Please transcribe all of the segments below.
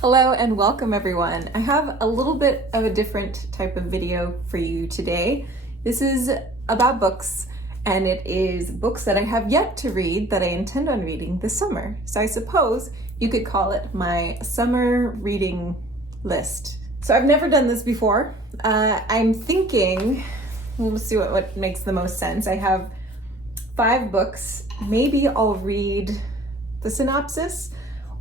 Hello and welcome everyone. I have a little bit of a different type of video for you today. This is about books, and it is books that I have yet to read that I intend on reading this summer. So I suppose you could call it my summer reading list. So I've never done this before. I'm thinking, we'll see what makes the most sense. I have 5 books. Maybe I'll read the synopsis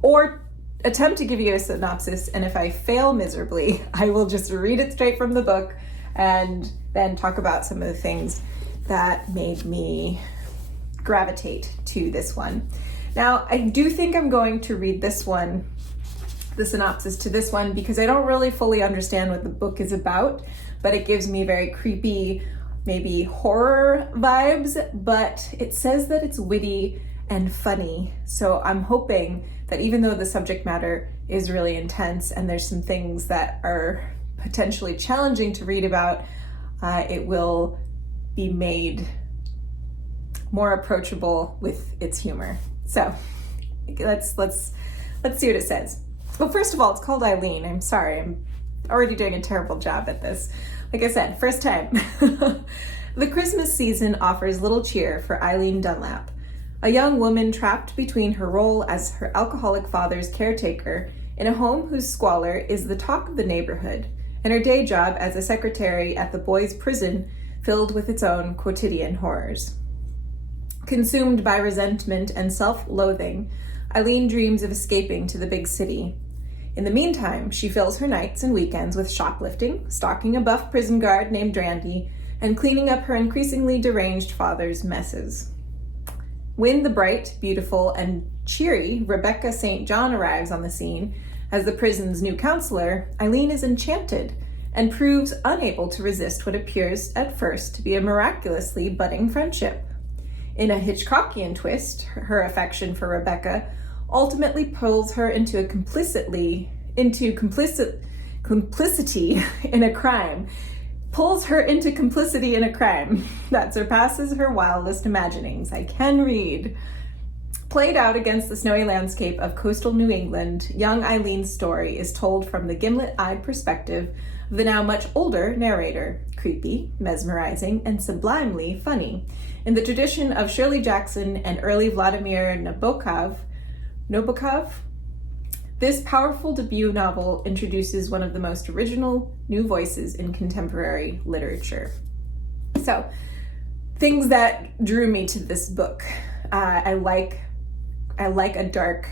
or attempt to give you a synopsis, and if I fail miserably, I will just read it straight from the book and then talk about some of the things that made me gravitate to this one. Now, I do think I'm going to read this one, the synopsis to this one, because I don't really fully understand what the book is about, but it gives me very creepy, maybe horror vibes, but it says that it's witty and funny. So I'm hoping that even though the subject matter is really intense and there's some things that are potentially challenging to read about, it will be made more approachable with its humor. So let's see what it says. Well, first of all, it's called Eileen. I'm sorry, I'm already doing a terrible job at this. Like I said, first time. The Christmas season offers little cheer for Eileen Dunlap, a young woman trapped between her role as her alcoholic father's caretaker in a home whose squalor is the talk of the neighborhood, and her day job as a secretary at the boys' prison filled with its own quotidian horrors. Consumed by resentment and self-loathing, Eileen dreams of escaping to the big city. In the meantime, she fills her nights and weekends with shoplifting, stalking a buff prison guard named Randy, and cleaning up her increasingly deranged father's messes. When the bright, beautiful, and cheery Rebecca St. John arrives on the scene as the prison's new counselor, Eileen is enchanted and proves unable to resist what appears at first to be a miraculously budding friendship. In a Hitchcockian twist, her affection for Rebecca ultimately pulls her into complicity in a crime. Pulls her into complicity in a crime that surpasses her wildest imaginings. I can read. Played out against the snowy landscape of coastal New England, young Eileen's story is told from the gimlet-eyed perspective of the now much older narrator, creepy, mesmerizing, and sublimely funny. In the tradition of Shirley Jackson and early Vladimir Nabokov, this powerful debut novel introduces one of the most original new voices in contemporary literature. So, things that drew me to this book. I like a dark,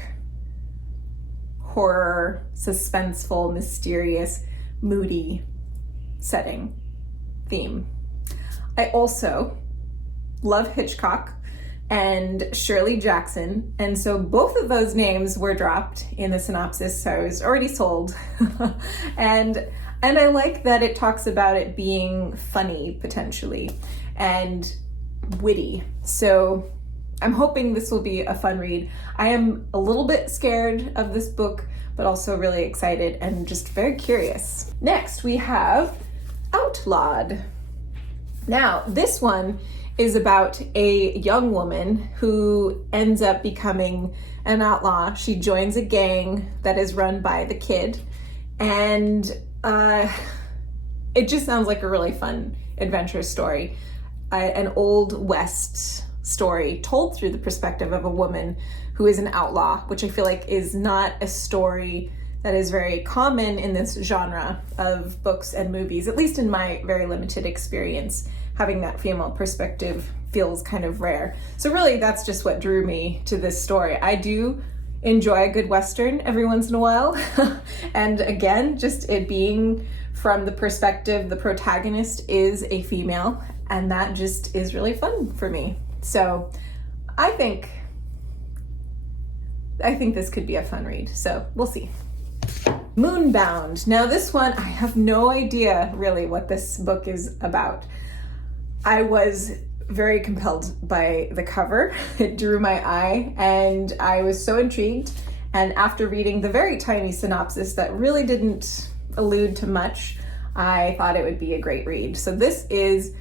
horror, suspenseful, mysterious, moody setting, theme. I also love Hitchcock and Shirley Jackson, and so both of those names were dropped in the synopsis, so I was already sold. and I like that it talks about it being funny potentially and witty. So I'm hoping this will be a fun read. I am a little bit scared of this book, but also really excited and just very curious. Next, we have Outlawed. Now, this one is about a young woman who ends up becoming an outlaw. She joins a gang that is run by the kid, and it just sounds like a really fun adventure story. An Old West story told through the perspective of a woman who is an outlaw, which I feel like is not a story that is very common in this genre of books and movies, at least in my very limited experience. Having that female perspective feels kind of rare. So really, that's just what drew me to this story. I do enjoy a good Western every once in a while. And again, just it being from the perspective, the protagonist is a female, and that just is really fun for me. So I think this could be a fun read. So we'll see. Moonbound. Now this one, I have no idea really what this book is about. I was very compelled by the cover. It drew my eye and I was so intrigued. And after reading the very tiny synopsis that really didn't allude to much, I thought it would be a great read. So this is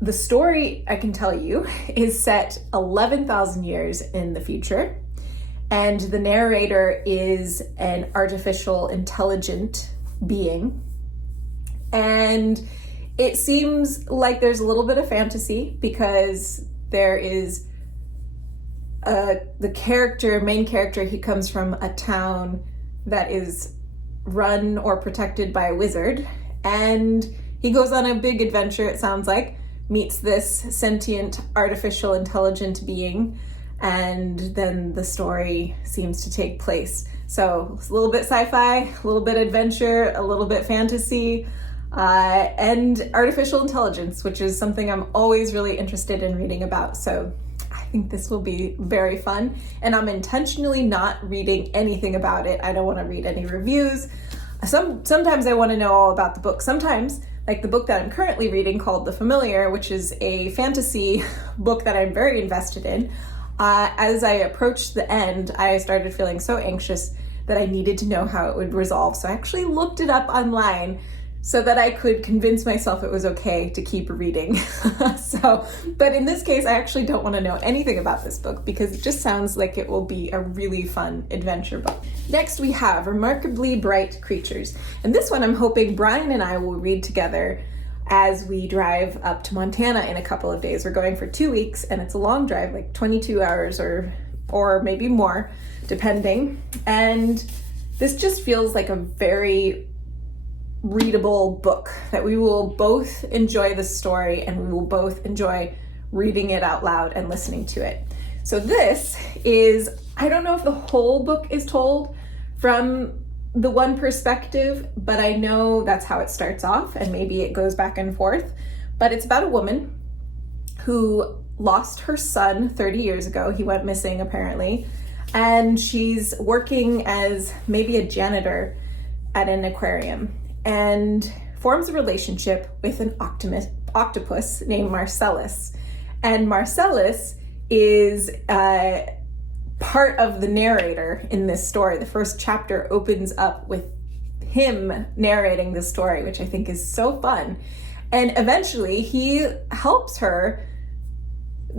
the story, I can tell you, is set 11,000 years in the future. and the narrator is an artificial intelligent being. And it seems like there's a little bit of fantasy because there is the main character, he comes from a town that is run or protected by a wizard, and he goes on a big adventure, it sounds like, meets this sentient artificial intelligent being, and then the story seems to take place. So it's a little bit sci-fi, a little bit adventure, a little bit fantasy, and artificial intelligence, which is something I'm always really interested in reading about. So I think this will be very fun, and I'm intentionally not reading anything about it. I don't want to read any reviews. Sometimes I want to know all about the book. Sometimes, like the book that I'm currently reading called The Familiar, which is a fantasy book that I'm very invested in, as I approached the end, I started feeling so anxious that I needed to know how it would resolve. So I actually looked it up online so that I could convince myself it was okay to keep reading. But in this case, I actually don't want to know anything about this book because it just sounds like it will be a really fun adventure book. Next, we have Remarkably Bright Creatures. And this one I'm hoping Brian and I will read together as we drive up to Montana in a couple of days. We're going for 2 weeks, and it's a long drive, like 22 hours or maybe more, depending. And this just feels like a very readable book that we will both enjoy the story, and we will both enjoy reading it out loud and listening to it. So this is, I don't know if the whole book is told from the one perspective, but I know that's how it starts off, and maybe it goes back and forth. But it's about a woman who lost her son 30 years ago. He went missing apparently, and she's working as maybe a janitor at an aquarium, and forms a relationship with an octopus named Marcellus. And Marcellus is part of the narrator in this story. The first chapter opens up with him narrating the story, which I think is so fun. And eventually he helps her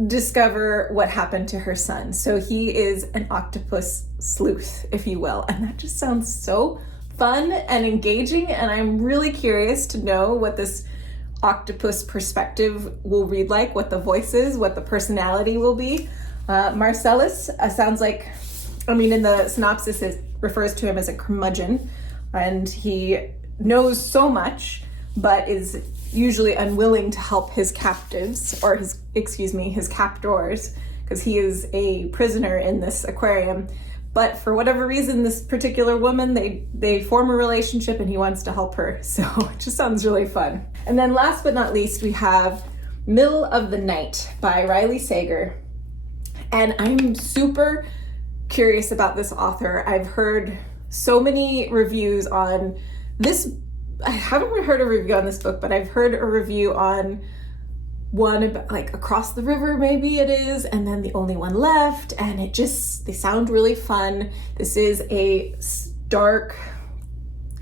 discover what happened to her son. So he is an octopus sleuth, if you will. And that just sounds so fun and engaging, and I'm really curious to know what this octopus perspective will read like, what the voice is, what the personality will be. Marcellus sounds like, in the synopsis it refers to him as a curmudgeon, and he knows so much but is usually unwilling to help his captives, or his captors, because he is a prisoner in this aquarium. But for whatever reason, this particular woman, they form a relationship and he wants to help her. So it just sounds really fun. And then last but not least, we have Middle of the Night by Riley Sager. And I'm super curious about this author. I've heard so many reviews on this. I haven't heard a review on this book, but I've heard a review on one about, like, Across the River, maybe it is, and then The Only One Left, and they sound really fun. This is a dark,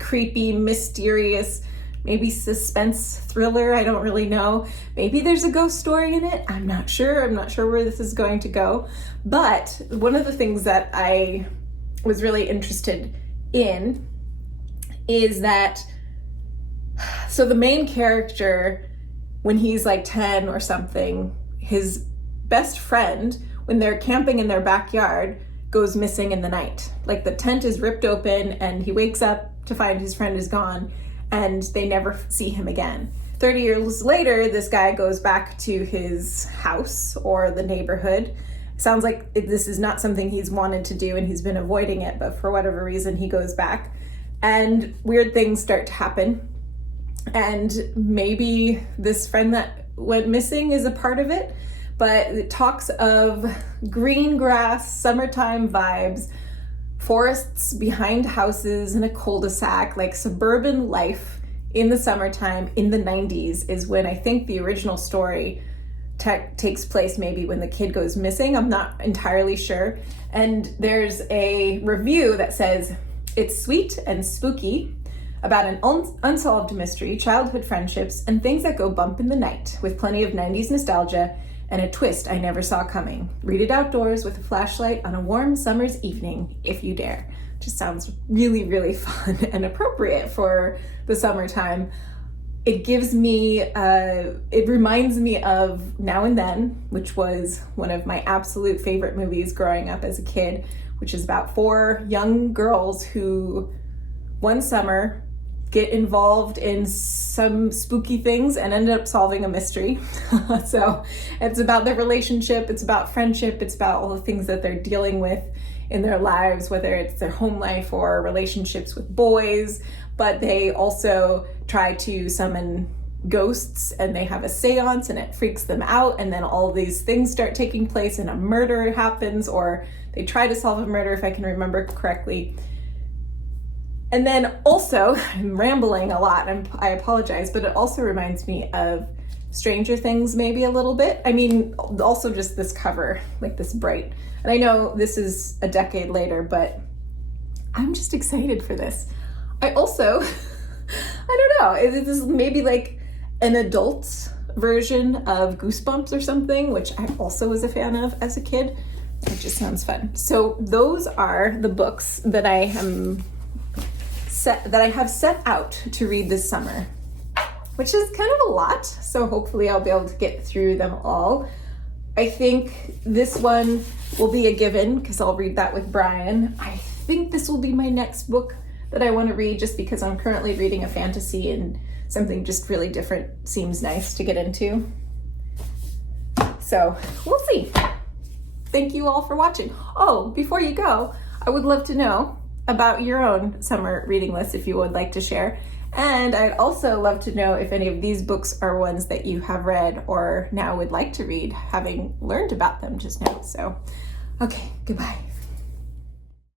creepy, mysterious, maybe suspense thriller. I don't really know. Maybe there's a ghost story in it. I'm not sure where this is going to go. But one of the things that I was really interested in is that, so the main character, when he's like 10 or something, his best friend, when they're camping in their backyard, goes missing in the night. Like, the tent is ripped open and he wakes up to find his friend is gone, and they never see him again. 30 years later, this guy goes back to his house or the neighborhood. Sounds like this is not something he's wanted to do and he's been avoiding it, but for whatever reason he goes back, and weird things start to happen. And maybe this friend that went missing is a part of it, but it talks of green grass, summertime vibes, forests behind houses in a cul-de-sac, like suburban life in the summertime in the 90s is when I think the original story takes place, maybe when the kid goes missing. I'm not entirely sure. And there's a review that says, it's sweet and spooky, about an unsolved mystery, childhood friendships, and things that go bump in the night, with plenty of 90s nostalgia and a twist I never saw coming. Read it outdoors with a flashlight on a warm summer's evening, if you dare. Just sounds really, really fun and appropriate for the summertime. It gives me, it reminds me of Now and Then, which was one of my absolute favorite movies growing up as a kid, which is about 4 young girls who one summer get involved in some spooky things and end up solving a mystery. So it's about their relationship, it's about friendship, it's about all the things that they're dealing with in their lives, whether it's their home life or relationships with boys, but they also try to summon ghosts and they have a seance and it freaks them out, and then all these things start taking place and a murder happens, or they try to solve a murder, if I can remember correctly. And then also, I'm rambling a lot, I apologize, but it also reminds me of Stranger Things maybe a little bit. I mean, also just this cover, like this bright. And I know this is a decade later, but I'm just excited for this. I also, I don't know, this is maybe like an adult version of Goosebumps or something, which I also was a fan of as a kid. It just sounds fun. So those are the books that I have set out to read this summer, which is kind of a lot. So hopefully I'll be able to get through them all. I think this one will be a given because I'll read that with Brian. I think this will be my next book that I want to read, just because I'm currently reading a fantasy and something just really different seems nice to get into. So we'll see. Thank you all for watching. Oh, before you go, I would love to know about your own summer reading list if you would like to share. And I'd also love to know if any of these books are ones that you have read or now would like to read, having learned about them just now. So, okay, goodbye.